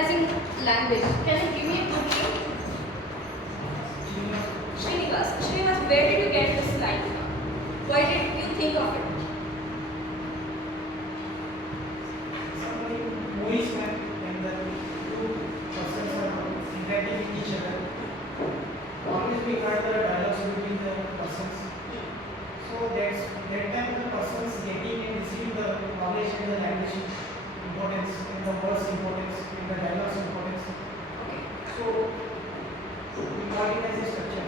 analyzing language. Can you give me a good name? Srinivas, where did you get this line from? Why did you think of it? Somebody who is when the two persons are interacting with each other, always we got the dialogues between the persons. So that time the persons getting and receiving the knowledge and the language importance, and the words importance, and the dialogues importance. Okay. So we call it as a structure.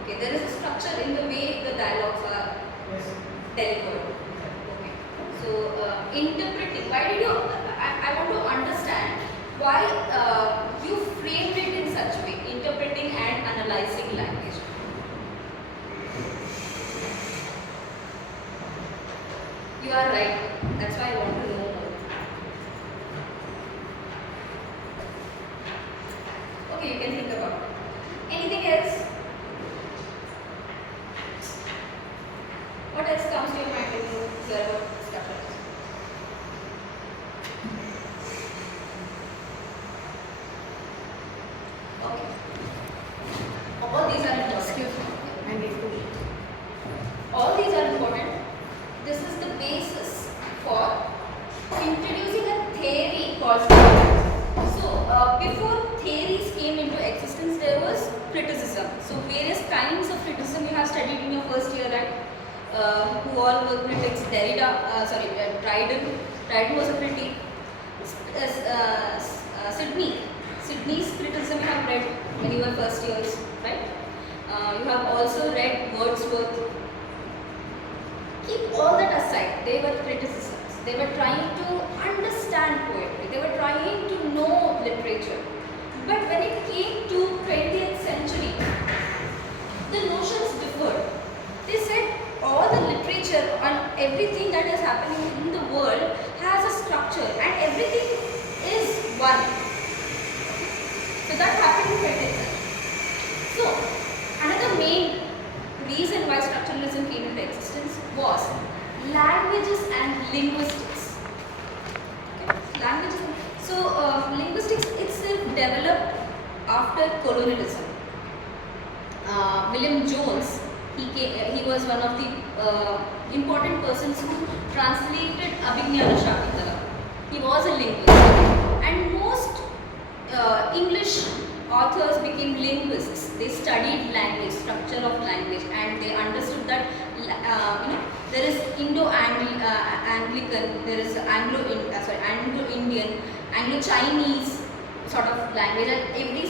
Okay, there is a structure in the way the dialogues are Yes. delivered. Okay. So interpreting. Why did you? I want to understand why you framed it in such way, interpreting and analyzing language. You are right. That's why I want to know more. Okay, you can think about it. Anything else? What else comes to your mind when you hear about structuralism? Okay. All these are important. Excuse me, I need to eat. All these are important. This is the basis for introducing a theory called structuralism. So, before theories came into existence, there was criticism. So, various kinds of criticism you have studied in your first year, right? Who all were critics? Derrida, Dryden was a critic. Sydney's criticism you have read when you were first years, right? You have also read Wordsworth. Keep all that aside, they were criticisms. They were trying to understand poetry. They were trying to know literature. But when it came to 20th century, the notions differed. They said all the literature and everything that is happening in the world has a structure and everything is one. So that happened in 20th century. So another main reason why structuralism came into existence was languages and linguistics. Okay? Languages. So linguistics itself developed after colonialism. William Jones, he was one of the important persons who translated Abhignana Shakuntala. He was a linguist, and most English authors became linguists. They studied language, structure of language, and they understood that there is Indo-Anglican, there is Anglo-Indian, Anglo-Chinese sort of language, and every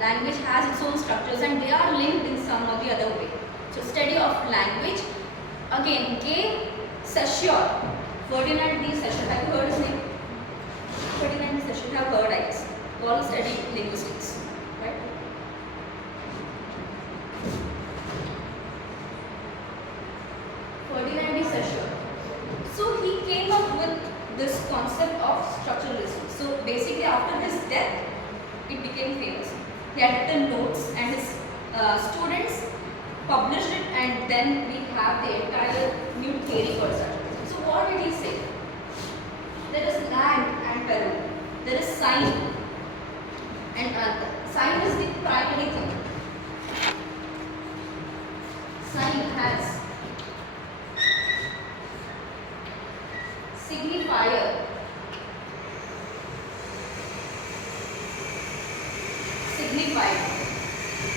language has its own structures, and they are linked in some or the other way. So study of language again came Saussure, Ferdinand de Saussure. Have you heard his name? Ferdinand de Saussure. You have heard, I guess. You all study linguistics, right? Ferdinand de Saussure. So he came up with this concept of structuralism. So basically, after his death, it became famous. He had the notes, and his students published it, and then we have the entire new theory for structuralism. So what did he say? There is land and Peru. There is sign, and sign is the primary thing. Sign has signifier,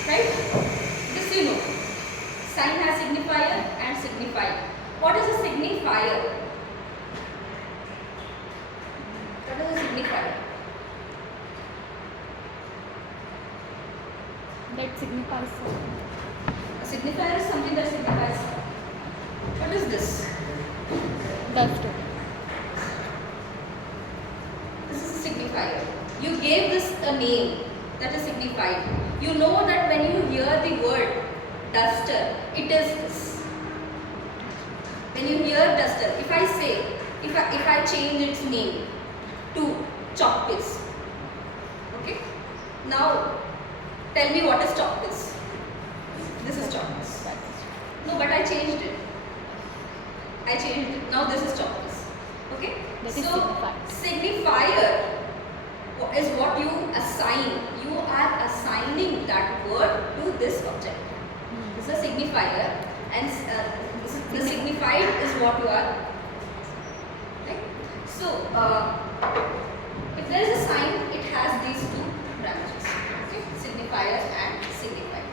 right? This you know. Sign has signifier and signifier. What is a signifier? What is a signifier? That signifies something. A signifier is something that signifies. What is this? Duster. This is a signifier. You gave this a name, that is signified. You know that when you hear the word duster, it is this. When you hear duster, if I say, if I change its name to chalk piece, okay? Now, tell me what is chalk piece. This is chalk piece. No, but I changed it. Now this is chalk piece. Okay? That is so signifier. signifier is what signifier, and the signified is what you are. Right? So, if there is a sign, it has these two branches. Okay? Signifier and signified.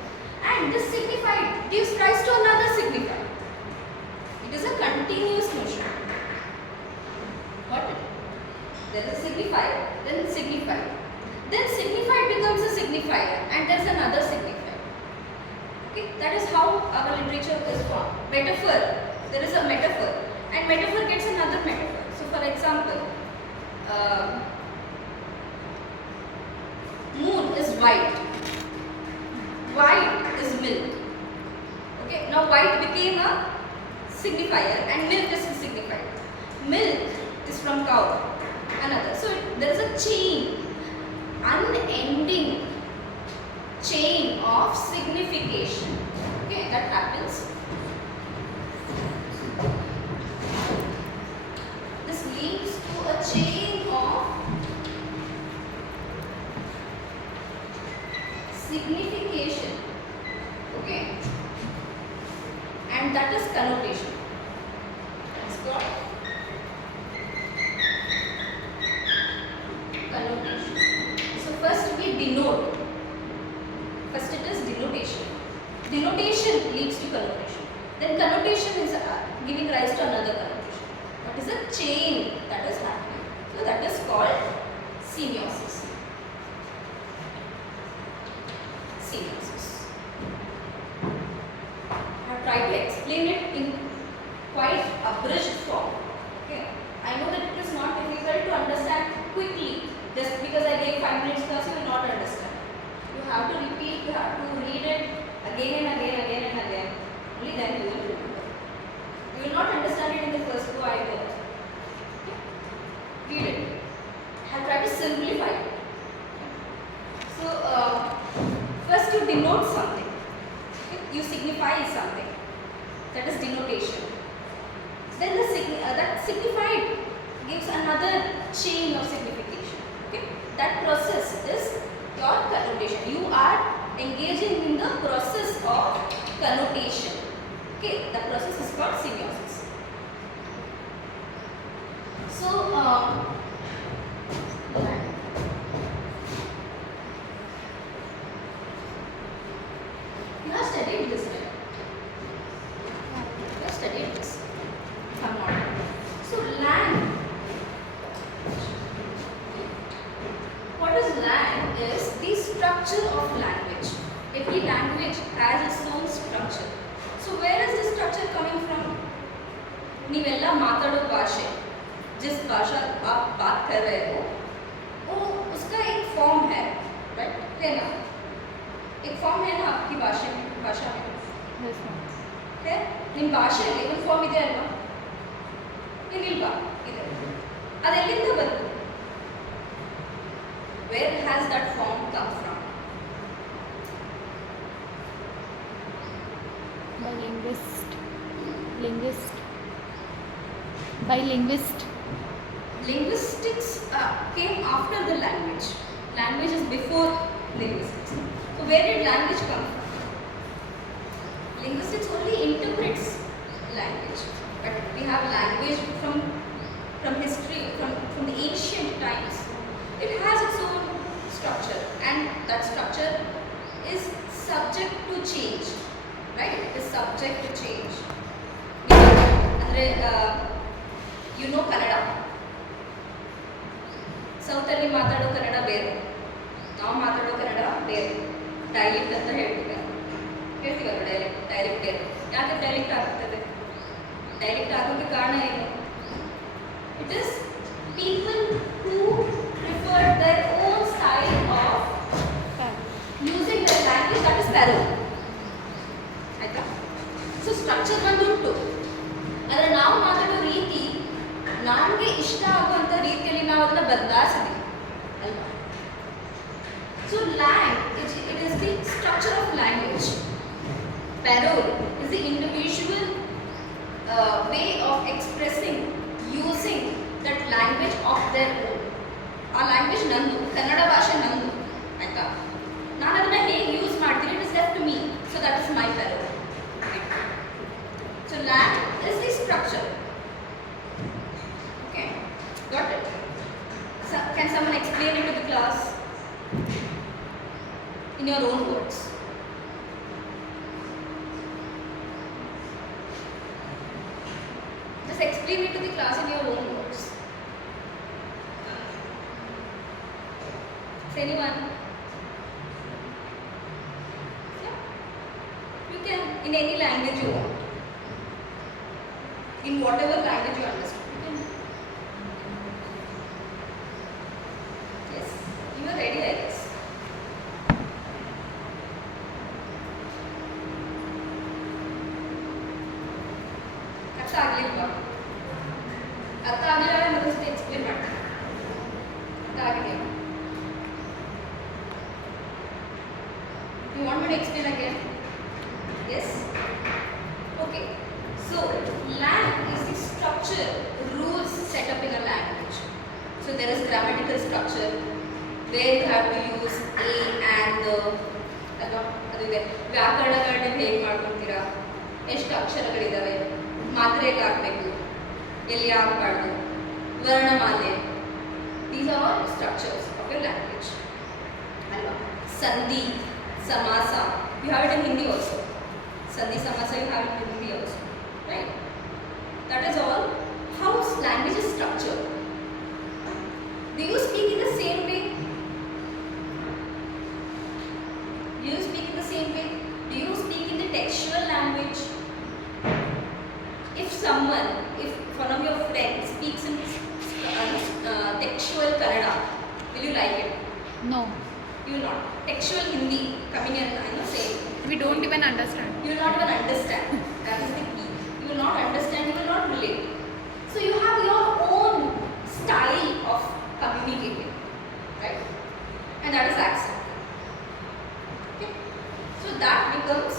And this signified gives rise to another signifier. It is a continuous motion. What? There is a signifier, then signified. Then signified becomes a signifier, and there is another signifier. Okay? That is how our literature is formed. Metaphor. There is a metaphor, and metaphor gets another metaphor. So, for example, moon is white. White is milk. Okay, now white became a signifier and milk is a signifier. Milk is from cow. Another. So there is a chain, unending chain of signification. Okay, that happens. This leads to a chain of signification. Okay, and that is connotation. It's called connotation. So first we denote. First it is denotation. Denotation leads to connotation. Then connotation is giving rise to another connotation. What is a chain that is happening? So that is called semiosis. Semiosis. I have tried to explain it in quite abridged form. Okay. I know that it is not difficult to understand quickly. Just because I gave 5 minutes class, you will not understand. You have to repeat, you have to read it again and again, again and again. Only then you will remember. You will not understand it in the first go, I know. Okay. Read it. I have tried to simplify it. So, first you denote something. Okay. You signify something. That is denotation. Then that signified gives another chain of signification. Okay? That process is your connotation. You are engaging in the process of connotation. Okay? That process is called semiosis. So, you have studied this, right? You have studied this. If I'm not wrong. So, land. What is land is the structure of language. Every language has its own structure. So, where is this structure coming from? नीवेल्ला माताडो भाषे जिस भाषा आप बात कर रहे हो वो उसका एक फॉर्म है, राइट? है ना? एक फॉर्म है ना आपकी भाषा में है ನಿಮ್ಮ ಭಾಷೆ ಒಂದು ಫಾರ್ಮ್ ಇದೆ ಅಲ್ವಾ? ಏನಿಲ್ವಾ? ಇದೆ. ಅದೆಲ್ಲಿಂದ ಬಂತು? Where has that form come from? By linguist. By linguist. Linguistics came after the language. Language is before linguistics. So where did language come from? Linguistics only interprets language, but we have language from history, from the ancient times. It has its own structure, and that structure is subject to change, right? It is subject to change. You know Kannada. South ಅಲ್ಲಿ ಮಾತಾಡೋ ಕನ್ನಡ ಬೇರೆ, ನಾವು ಮಾತಾಡೋ ಕನ್ನಡ ಬೇರೆ. Dialect ಅಂತ ಹೇಳ್ತೀವಿ, ಹೇಳ್ತೀವಲ್ಲ dialect ಬೇರೆ. ಯಾಕೆ ಡೈಲೆಕ್ಟ್ ಆಗ್ತದೆ? ಡೈಲೆಕ್ಟ್ ಆಗೋಕ್ಕೆ ಕಾರಣ ಏನು? It is people who prefer their own style of using their language, that is parallel. ಆಯ್ತಾ? ಸೊ ಸ್ಟ್ರಕ್ಚರ್ ಬಂದುಂಟು, ಆದರೆ ನಾವು ಮಾತಾಡೋ ರೀತಿ ನಮಗೆ ಇಷ್ಟ ಆಗುವಂಥ ರೀತಿಯಲ್ಲಿ ನಾವು ಅದನ್ನು ಬದಲಾಯಿಸಿದ್ದೀವಿ ಅಲ್ವಾ? So it is the structure of language. Parole is the individual way of expressing, using that language of their own. ಆ ಲ್ಯಾಂಗ್ವೇಜ್ ನಂದು, ಕನ್ನಡ ಭಾಷೆ ನಂದು, ಆಯ್ತಾ? ನಾನು ಅದನ್ನು ಹೇಗೆ ಯೂಸ್ ಮಾಡ್ತೀನಿ, it is left me. So that is my parole. someone explain it to the class in your own words? Just explain it to the class in your own words. Is anyone? Yeah. You can in any language you want. In whatever language you understand. You can. Yes. You are ready, I guess. ಅರ್ಥ ಆಗಲಿಲ್ವಾ? ಅರ್ಥ ಆಗಲಿಲ್ಲ ಅಂದ್ರೆ ಮತ್ತೆ explain ಮಾಡ್ತೀನಿ. ಅರ್ಥ ಆಗಿದೆಯಾ? You want me to explain again? Yes? Okay. So, lang is the structure, rules set up in a language. So, there is grammatical structure where you have to use a and the. ಅದಿದೆ ವ್ಯಾಕರಣಗಳನ್ನ ಹೇಗೆ ಮಾಡ್ಕೊತೀರಾ, ಎಷ್ಟು ಅಕ್ಷರಗಳಿದ್ದಾವೆ, ಮಾತ್ರೆ ಎಲ್ಲಿ ಹಾಕಬೇಕು, ಎಲ್ಲಿ ಹಾಕಬಾರ್ದು, ವರ್ಣಮಾಲೆ. These are all structures of your language. ಅಲ್ವಾ? ಸಂಧಿ, samasa, you have it in Hindi also. Sandhi, samasa, you have it in Hindi also, right? That is all. How language is structured. Do you speak in the same way? Do you speak in the same way? Do you speak in the textual language? If one of your friends speaks in textual Kannada, will you like it? No. You will not. Textual Hindi coming in, saying. We don't even understand. You will not even understand. That is the key. You will not understand, you will not relate. So you have your own style of communicating, right? And that is accent. Okay? So that becomes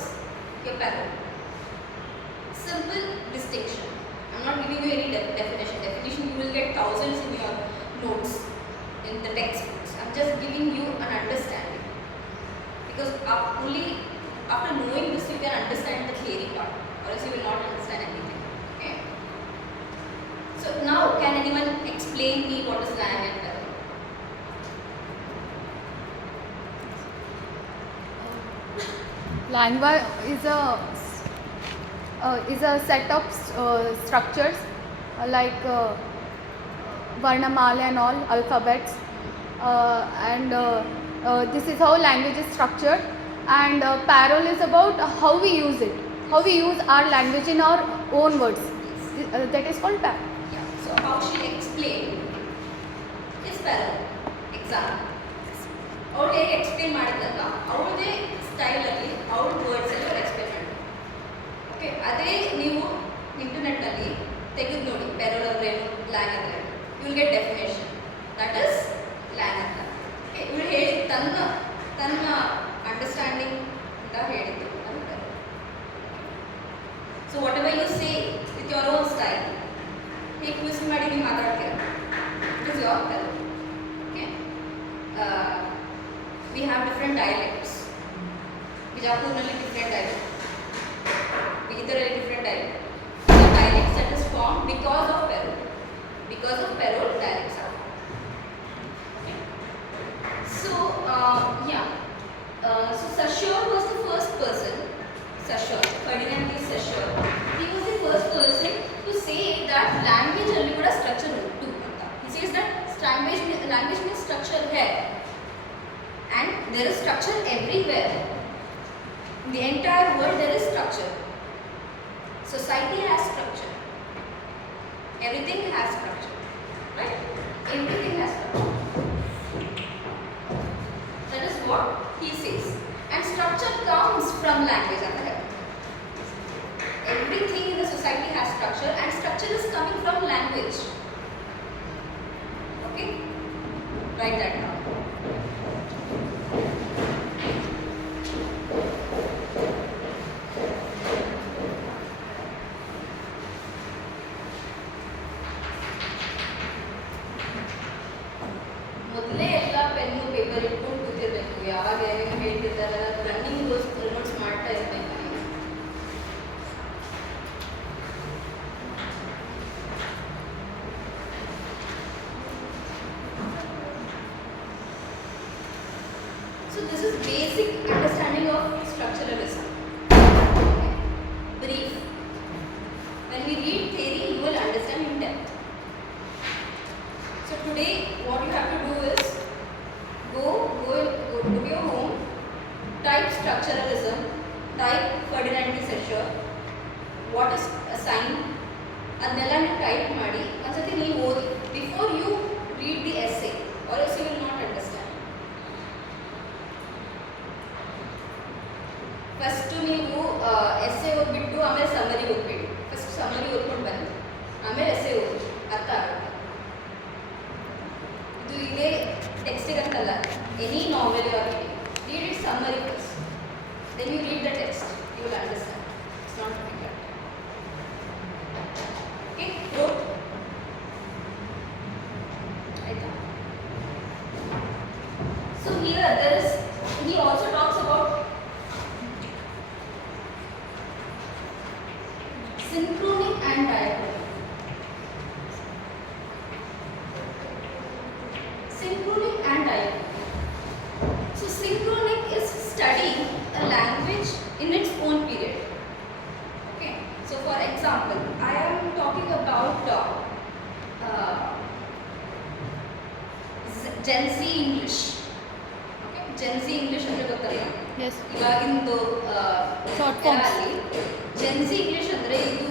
your parallel. Simple distinction. I am not giving you any definition. Definition you will get thousands in your notes, in the textbooks. I am just giving you an understanding. Because only after knowing this you can understand the theory part, or else you will not understand anything. Okay? So now, can anyone explain me what is lang and parallel? Language is a set of structures like Varnamala and all alphabets, and this is how language is structured. And parallel is about how we use it, how we use our language in our own words. That is called parallel. Yeah. So how she explained is parallel. Example. ಅವ್ರು ಹೇಗೆ explain ಮಾಡಿದ್ರಲ್ಲ ಅವ್ರದೇ ಸ್ಟೈಲಲ್ಲಿ ಅವ್ರ ವರ್ಡ್ಸಲ್ಲಿ ಅವ್ರು explain ಮಾಡಿದ್ರು. Okay, ಅದೇ ನೀವು ಇಂಟರ್ನೆಟ್ನಲ್ಲಿ ತೆಗೆದು ನೋಡಿ ಪ್ಯಾರಲಲ್ ಅಂದ್ರೆ ಏನು, ಲ್ಯಾಂಗ್ ಅಂದರೆ you will get definition. That is langue ಅಂತ. ಓಕೆ, ಇವಳು ಹೇಳಿ ತನ್ನ ಅಂಡರ್ಸ್ಟ್ಯಾಂಡಿಂಗ್ ಅಂತ ಹೇಳಿದ್ದು ಅದು parallel. So whatever you say with your own style, ಹೇಗೆ ಯೂಸ್ ಮಾಡಿ ನೀವು ಮಾತಾಡ್ತೀರ, it is your parallel. Okay, we have different dialects. Bijapurನಲ್ಲಿ different dialect, Bidharalli different dialect. The dialects that is formed because of parallel. Because of parallel, dialects are formed. Okay. So so Saussure was the first person. Saussure, Ferdinand Saussure. He was the first person to say that language alli kuda structure untu anta. He says that language mein structure hai. And there is structure everywhere. In the entire world there is structure. Society has structure. Everything has structure. Right? Everything has structure. That is what he says. And structure comes from language. Everything in the society has structure, and structure is coming from language. Okay? Write that down. ಮೊದಲೇ ಎಲ್ಲ pen paper ಇಟ್ಕೊಂಡು ಕೂತಿರ್ಬೇಕು. ಯಾವಾಗ ಏನೇನು ಹೇಳ್ತಿರ್ತಾರಲ್ಲ running notes ಮಾಡ್ತಾ ಇರ್ಬೇಕು. So this is basic understanding of structuralism. Okay. Brief. When we read theory, you will understand in depth. So today, what you have to do is go to your home, type structuralism, type Ferdinand Saussure, what is a sign, adnella type ಮಾಡಿ ಒಂದ್ಸತಿ ನೀವು ಓದಿ before you read the essay or else you will not understand. First ನೀವು essay ಓದ್ಬಿಟ್ಟು ಆಮೇಲೆ summary ಓದ್ಬೇಡಿ. First summary ಓದ್ಕೊಂಡು ಬನ್ನಿ, ಆಮೇಲೆ essay ಓದಿ, ಅರ್ಥ ಆಗುತ್ತೆ. ಇದು ಇದೇ ಟೆಕ್ಸ್ಟಿಗೆ ಅಂತಲ್ಲ, any novel or read its summary first. Then you read the text, you will understand. It's not difficult. Okay, wrote. So here he also talks about synchronic and diachronic. Synchronic and diachronic. So synchronic is studying a language in its own period. Okay. So for example, I am talking about Gen Z English. Okay. Gen Z English ಅಂದ್ರೆ ಗೊತ್ತಲ್ಲ? Yes. ಇವಾಗಿಂದು Short forms. Gen Z English ಅಂದ್ರೆ ಇದು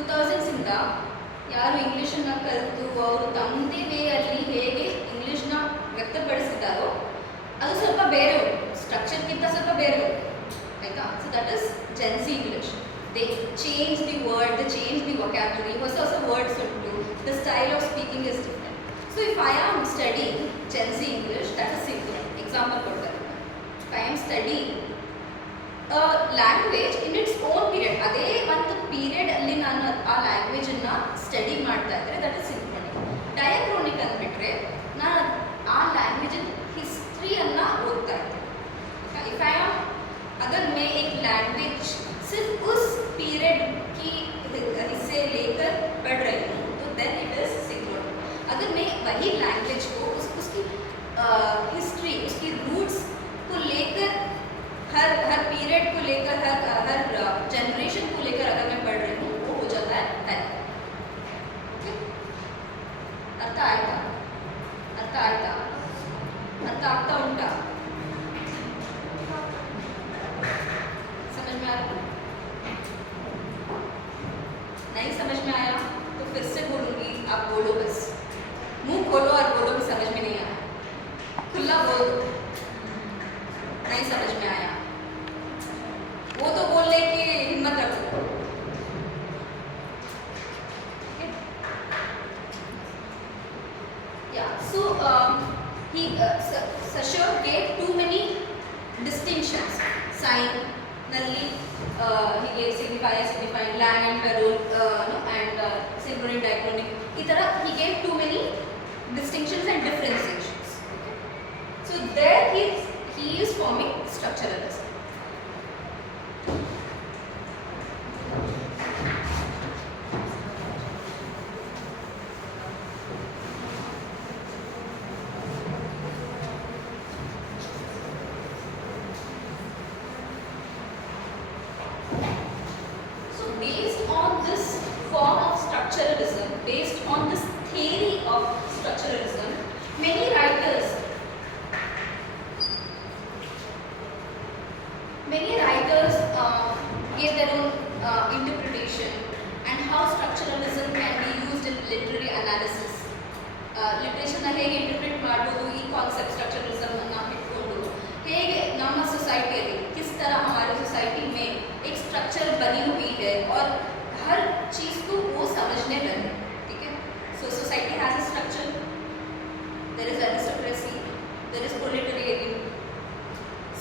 2000s ಇಂದ ಯಾರು ಇಂಗ್ಲಿಷನ್ನ ಕಲಿತು ಅವರು ತಮ್ಮದೇ ವೇಯಲ್ಲಿ ಹೇಗೆ ಇಂಗ್ಲಿಷ್ನ ವ್ಯಕ್ತಪಡಿಸಿದ್ದಾರೋ ಅದು ಸ್ವಲ್ಪ ಬೇರೆ ಉಂಟು, ಸ್ಟ್ರಕ್ಚರ್ಗಿಂತ ಸ್ವಲ್ಪ ಬೇರೆ ಉಂಟು, ಆಯ್ತಾ? So that is Gen Z English. They change the word, they change the vocabulary, ಹೊಸ ಹೊಸ ವರ್ಡ್ಸ್ ಉಂಟು, the style of speaking is different. So if I am studying Gen Z English, that is synchronic. Example ಕೊಡ್ತಾರೆ. If I am studying a language in its own period, ಅದೇ ಒಂದು period ಅಲ್ಲಿ ನಾನು ಆ language ಅನ್ನ study ಮಾಡ್ತಾ ಇದ್ರೆ that is ಸಿಂಕ್ರೋನಿಕ್. ಡಯಾಕ್ರೋನಿಕ್ ಅಂದ್ಬಿಟ್ರೆ ನಾನು ಆ ಲ್ಯಾಂಗ್ವೇಜ್ ಹಿಸ್ಟ್ರಿಯನ್ನ ಓದ್ತಾ ಇದ್ದೆ. ಇಫ್ ಐ ಆಮ್ अगर मैं एक लैंग्वेज सिर्फ उस पीरियड की हिस्से लेकर पढ़ रही हूँ तो देन इट इज सिंक्रोनिक. अगर मैं वही लैंग्वेज को उसकी हिस्ट्री, उसकी रूट्स को लेकर हर पीरियड को लेकर हर जनरेशन को लेकर अगर मैं पढ़ रही हूँ वो हो जाता है डायरेक्ट. ओके, अर्थ आएगा? अर्थ आएगा? अर्थ ಆಗ್ತಾ ಉಂಟಾ? समझ में आ रहा? नहीं समझ में आया तो फिर से बोलूंगी, आप बोलो बस, मुंह खोलो और बोलो कि समझ में नहीं आया. खुला बोलो, नहीं समझ में आया वो तो बोलने की हिम्मत रखो. Yeah, so Saussure gave too many distinctions. Sign, nulli, he gave signifier, signified, lang and parole, and synchronic, diachronic. Itara, he gave too many distinctions and differentiations. Okay. So there he is forming structuralism. Based on this theory of structuralism, many writers gave their own interpretation and how structuralism can be used in literary analysis. Literature na hege interpret ಮಾಡಬಹುದು ಈ concept structuralism ಅನ್ನು ಇಟ್ಕೊಂಡು ಹೇಗೆ ನಮ್ಮ society किस तरह हमारे society में एक स्ट्रक्चर बनी हुई है और हर चीज को वो समझने लगे. ठीक है, so society has a structure. There is aristocracy, there is proletariat,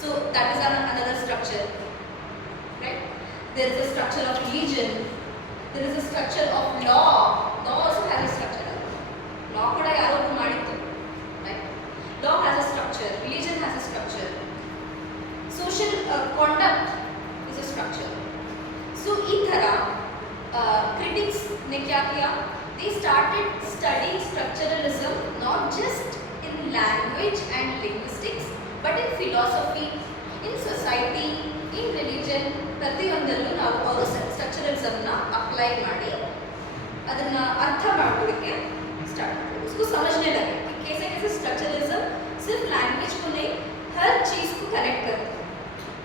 so that is another structure, right? There is a structure of religion, there is a structure of law. Law also has a structure. Law kuda yaro madittu, right? Law has a structure, religion has a structure, social conduct is a structure. So ee tarah critics ने क्या किया? They started studying structuralism not just in apply ಮಾಡಿ ಅದನ್ನ अर्थ ಮಾಡ್ಕೊಳ್ಳೋಕೆ start करो, उसको समझने लगे कि कैसे कैसे स्ट्रक्चरलिज्म सिर्फ लैंग्वेज को नहीं हर चीज को कनेक्ट करता है,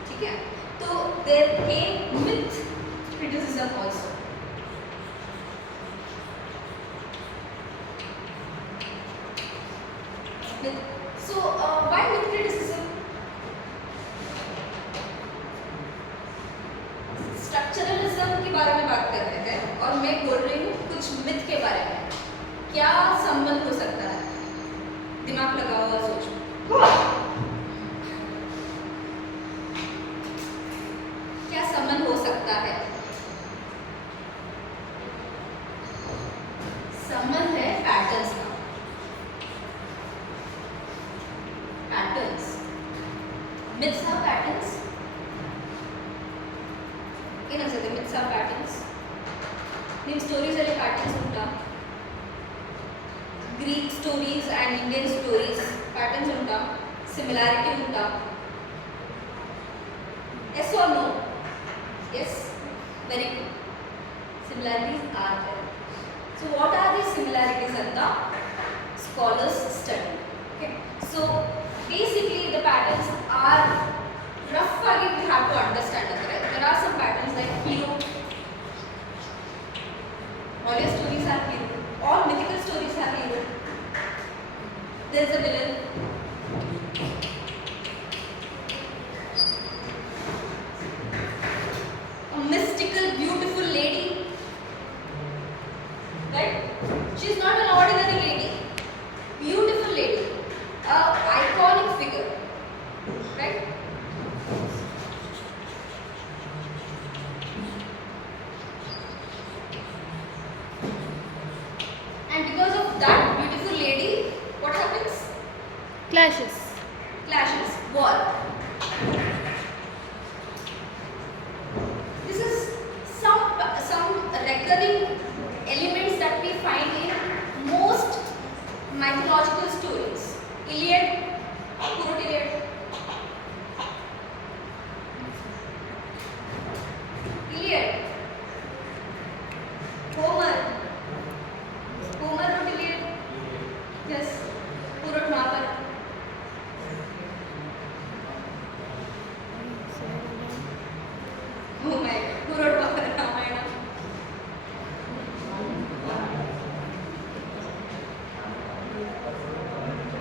ठीक है। तो there came with criticism also. So why with criticism? Structuralism के बारे में बात कर रहे थे और मैं बोल रही हूँ कुछ मिथ के बारे में। क्या संबंध हो सकता है? दिमाग लगाओ और सोचो। क्या संबंध हो सकता है? संबंध है पैटर्न्स का। Patterns, myths are patterns. ಏನನ್ಸುತ್ತೆ ಮಿತ್ಸ್ ಆರ್ ಪ್ಯಾಟರ್ನ್ಸ್? ನಿಮ್ಮ ಸ್ಟೋರೀಸಲ್ಲಿ ಪ್ಯಾಟರ್ನ್ಸ್ ಉಂಟಾ? Greek stories and Indian stories patterns ಉಂಟಾ? ಸಿಮಿಲಾರಿಟಿ ಉಂಟಾ? Yes or no? Yes, very good. Similarities are there. So what are the similarities ಅಂತ scholars study. Okay, so basically the patterns are rough again we have to understand that there are some patterns like hero. All your stories have hero, all mythical stories have hero. There is a villain, a mystical beautiful lady, right? She is not an ordinary lady, beautiful lady, a iconic figure, right? And because of that beautiful lady, what happens? Clashes. Clashes, war. This is some recurring elements that we find in most mythological stories. Iliad, Iliad. Iliad. Homer wrote Iliad. Yes. Who wrote Mahabharata? Oh my God. Who wrote Ramayana?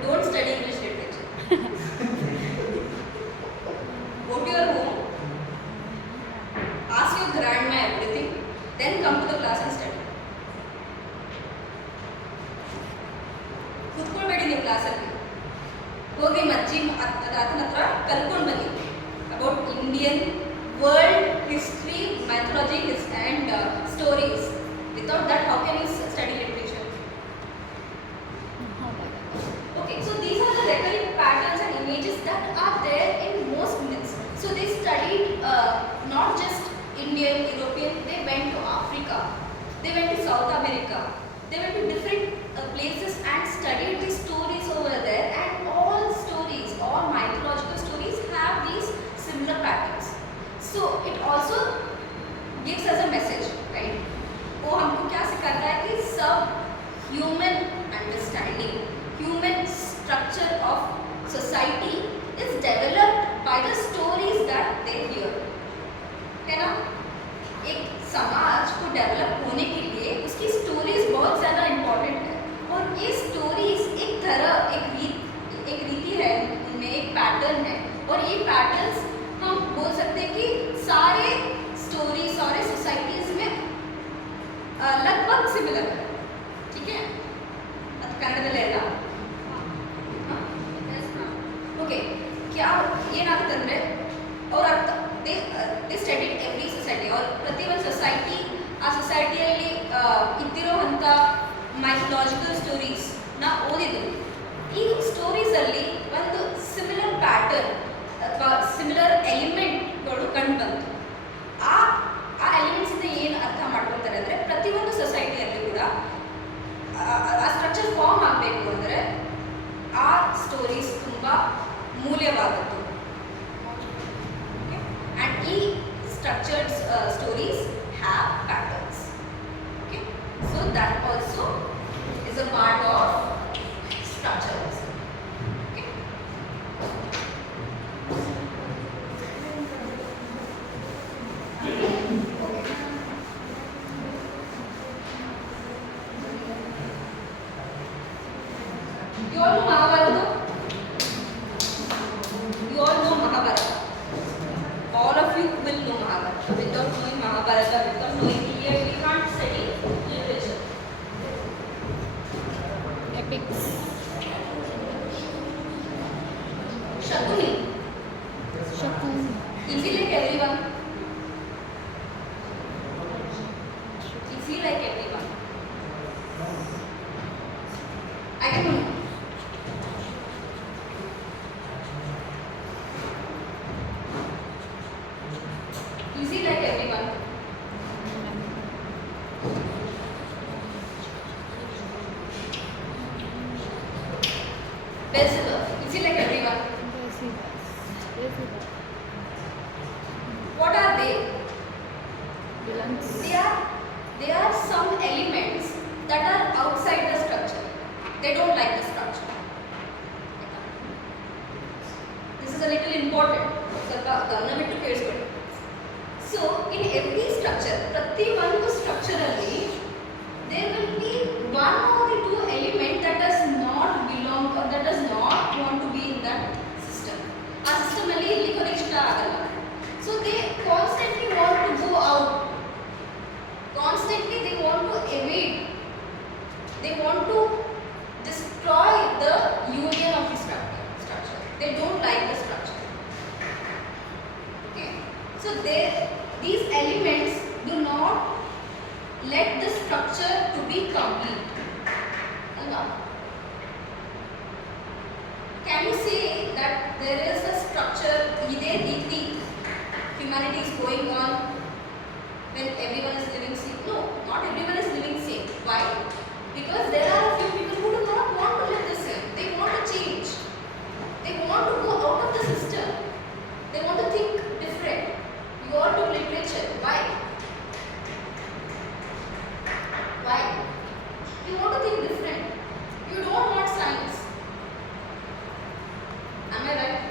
Don't study English literature. Go to your home, ask your grandma everything, then come to the class and study. ಕೂತ್ಕೊಳ್ಬೇಡಿ ನೀವು ಕ್ಲಾಸಲ್ಲಿ, ಹೋಗಿ ಮಜ್ಜಿ ತಾತನ ಹತ್ರ ಕಲ್ತ್ಕೊಂಡು ಬನ್ನಿ about Indian world history, mythology and stories. Without that, how can you study literature? Okay, so these are the recurring patterns and images that are there in most myths. So they studied not just Indian, European, they went to Africa, they went to South America, they went to different places and studied these stories over there, and all stories, all mythological stories have these similar patterns. So it also gives us a message, right? वो हमको क्या सिखाता है कि सब human understanding, human structure of society is developed by the stories that they hear, है ना? एक समाज को डेवलप होने के लिए उसकी स्टोरीज बहुत ज़्यादा इम्पोर्टेंट है, और ये स्टोरीज एक तरह एक रीति है, उनमें एक पैटर्न है, और ये पैटर्न्स हम बोल सकते हैं कि सारे स्टोरी, सारे सोसाइटीज में लगभग सिमिलर है, ठीक है? ಅದು ಕನ್ನಡದಲ್ಲೇ ಅಲ್ಲ? ಓಕೆ, क्या ಏನಾಗುತ್ತೆ ಅಂದರೆ ಅವ್ರ ಅರ್ಥ ದೇ ಸ್ಟಡಿಡ್ ಎವ್ರಿ ಸೊಸೈಟಿ, ಅವ್ರ ಪ್ರತಿಯೊಂದು ಸೊಸೈಟಿ, ಆ ಸೊಸೈಟಿಯಲ್ಲಿ ಇದ್ದಿರೋವಂಥ ಮೈಥಲಾಜಿಕಲ್ ಸ್ಟೋರೀಸ್ನ ಓದಿದ್ರು. ಈ ಸ್ಟೋರೀಸಲ್ಲಿ ಒಂದು ಸಿಮಿಲರ್ ಪ್ಯಾಟರ್ನ್ ಅಥವಾ ಸಿಮಿಲರ್ ಎಲಿಮೆಂಟ್ಗಳು ಕಂಡು ಬಂತು. ಆ ಎಲಿಮೆಂಟ್ಸಿಂದ ಏನು ಅರ್ಥ ಮಾಡ್ಕೊತಾರೆ ಅಂದರೆ, ಪ್ರತಿಯೊಂದು ಸೊಸೈಟಿಯಲ್ಲಿ ಕೂಡ ಆ ಸ್ಟ್ರಕ್ಚರ್ ಫಾರ್ಮ್ ಆಗಬೇಕು ಅಂದರೆ ಆ ಸ್ಟೋರೀಸ್ ತುಂಬ ಮೂಲ್ಯವಾದದ್ದು. ಆ್ಯಂಡ್ ಈ structured stories have patterns. You all know Mahabharata? You all know Mahabharata. All of you will know Mahabharata. Without knowing Mahabharata, without knowing Iliad, we can't study literature. Epics. Shakuni. Shakun. Easy like everyone. Easy like everyone. I can know. Easy like everyone. Beelzebub. Easy like everyone. What are they? Villains. They are some elements that are outside the structure. They don't like the structure. This is a little important. So in every structure, Pratyavantu structurally, there will be one or the two element that does not belong or that does not want to be in that system. A system alli irliko iಷ್ಟ agalla. So they constantly want to go out. Constantly they want to evade. They want to destroy the union of the structure. They don't like the structure. Okay. So these elements do not let the structure to be complete. Can you say that there is a structure, humanity is going on when everyone is living same? No, not everyone is living same. Why? Because there are a few people who do not want to live the same. They want to change. They want to go out of the system. They want to think different. You go to literature. Why? Why? You want to think different. You don't want science. Am I right?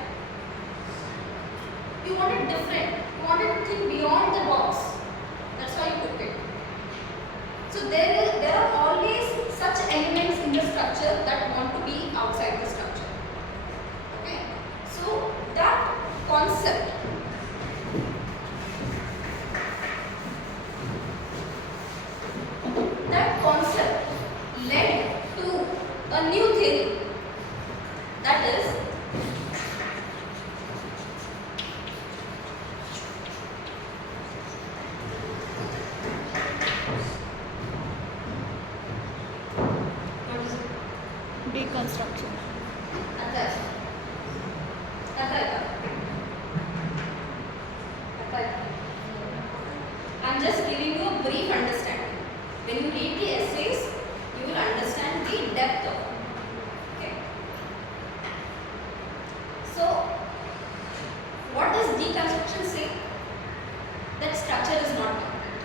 You want it different. You want to think beyond the box. That's why you took it. So there are always such elements in the structure that want to be outside the structure. Okay? So that concept led to a new theory, that is Deconstruction. I'm just giving you a brief understanding. When you read the essays, you will understand the depth of it. Okay. So, what does deconstruction say? That structure is not complete.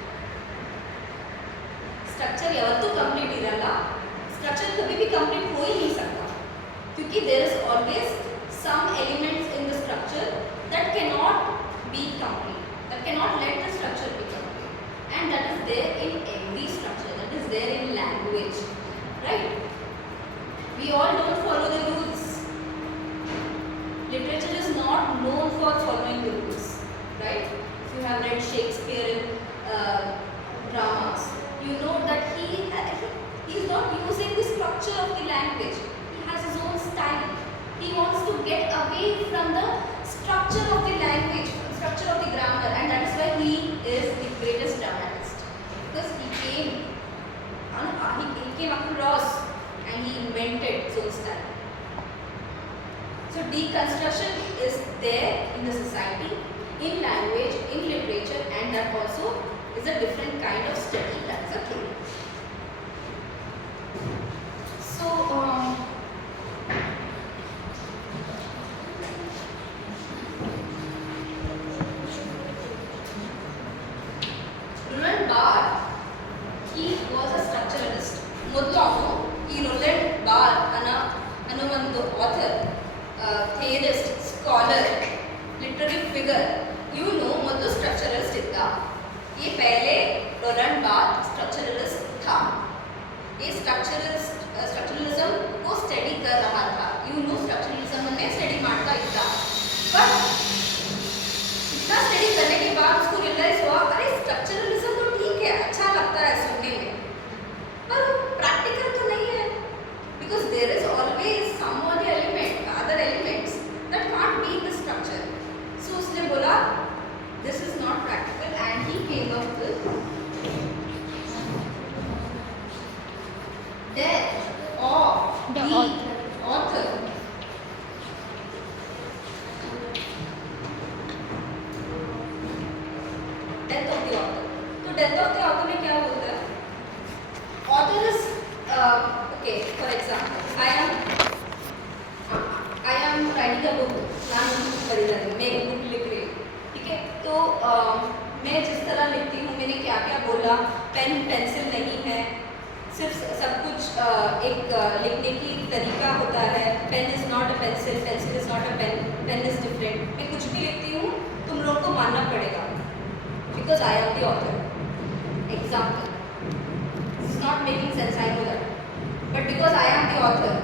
Structure yavattu complete iralla. Structure कभी भी complete हो ही नहीं सकता, क्योंकि there is always some elements in the structure that cannot be complete, that cannot let the structure be complete, and that is there in every structure, that is there in language, right? We all don't follow the rules. Literature is not known for following the rules, right? If you have read Shakespearean dramas, you know that he is not using the structure of the language. He has his own style. He wants to get away from the structure of the language, structure of the grammar, and that is why he is the greatest dramatist. Because he came across and he invented his own style. So deconstruction is there in the society, in language, in literature, and that also is a different kind of study. That is a theory. So Roland Barthes, he was a structuralist. Modlano, he Roland Barthes, Anumandu author, theorist, scholar, literary figure. You know, modlu structuralist इतना. ये पहले Rowland birth structuralist था. ये structuralism को study कर I am writing a book, नाम पढ़ी जा रही, मैं एक बुक लिख रही हूँ, ठीक है। तो मैं जिस तरह लिखती हूँ, मैंने क्या क्या बोला, पेन पेंसिल नहीं है, सिर्फ सब कुछ एक लिखने की तरीका होता है। Pen is not a pencil, pencil is not a pen, pen is different. मैं कुछ भी लिखती हूँ तुम लोग को मानना पड़ेगा, because I am the author. Example, it's not making sense, I know that, but because I am the author,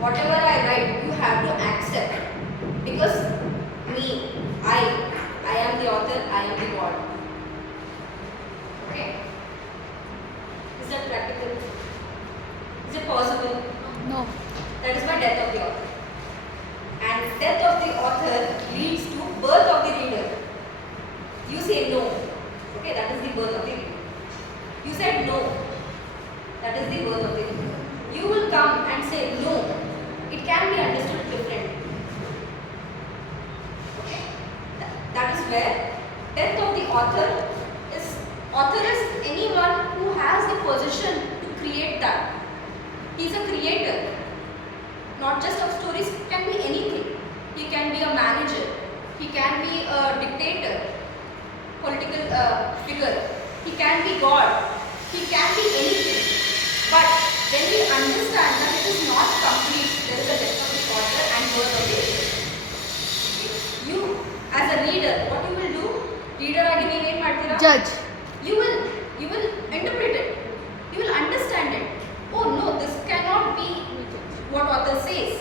whatever I write, you have to accept, because me, I am the author, I am the God. Okay? Is that practical? Is it possible? No. That is my death of the author. And death of the author leads to birth of the reader. You say no. Okay, that is the birth of the reader. You said no. That is the birth of the reader. You will come and say no. It can be understood differently. Okay? That is where death of the author is anyone who has the position to create that. He is a creator. Not just of stories, it can be anything. He can be a manager. He can be a dictator, political figure. He can be God. He can be anything. But when we understand that it is not complete, there is a death of the author and birth of the reader. You, as a reader, what you will do? Reader agini ಏನು ಮಾಡ್ತೀರಾ? Judge. You will interpret it. You will understand it. Oh no, this cannot be what author says.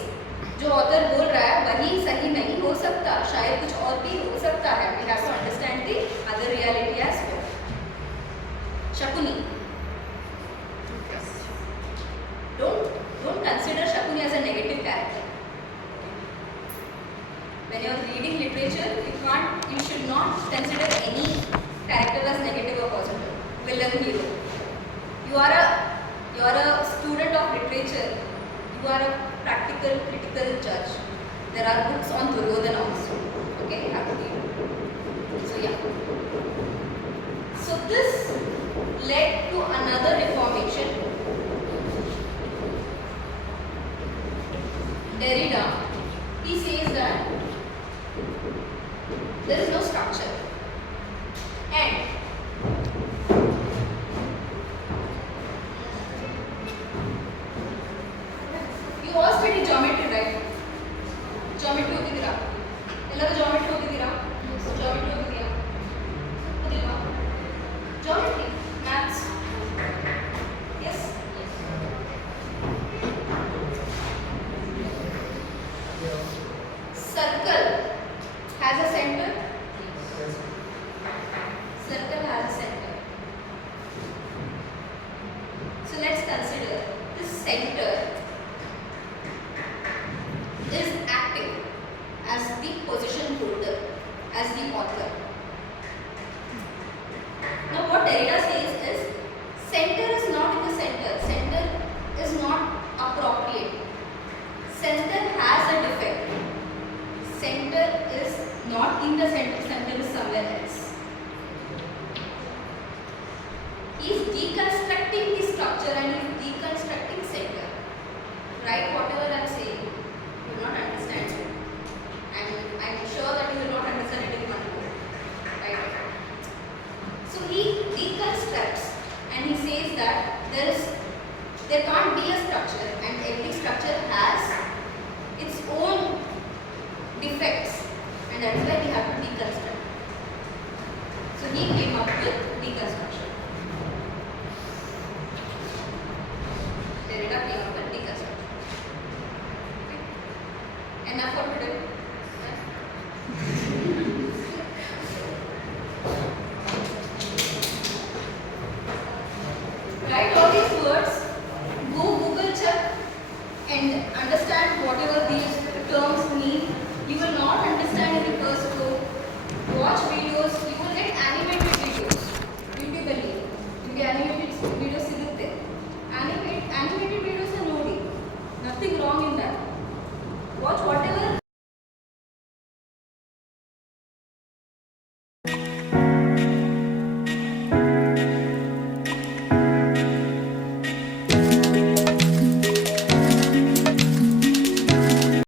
जो author बोल रहा है वही सही नहीं हो सकता, शायद कुछ और भी हो सकता है. We have to understand the other reality as well. Shakuni. Don't consider Shakuni as a negative character. When you are reading literature, you should not consider any character as negative or positive. Villain, hero. You are a student of literature. You are a practical, critical judge. There are books on Duryodhana also. Okay, you have to read. So yeah. So this led to another reformation. Derrida, he says that there is no structure, and you all study geometry, right? Geometry ಹೋಗಿದ್ದೀರಾ? ಎಲ್ಲರೂ geometry ಹೋಗಿದ್ದೀರಾ? Geometry ಹೋಗಿದ್ದೀರಾ? ಹೋಗಿಲ್ವಾ? Geometry, maths. Yes. Circle has a center. Circle has a center. So let's consider this center is acting as the position holder, as the author. Now what Derrida says is, center is not in the center. Center is not appropriate. Center has a defect. Center is not in the center. Center is somewhere else. He is deconstructing the structure and he is deconstructing center. Right? Whatever I am saying, you will not understand it. I am sure that you will not understand it in one go. Right? So he deconstructs and he says that there can't be a structure, and every structure has its own defects, and that is why we have to deconstruct. So he came up with deconstruction. Derrida came up with deconstruction. Okay. Enough for today. Write all these words, go Google check and understand whatever these terms mean. You will not understand in the first go. Watch videos, you will get animated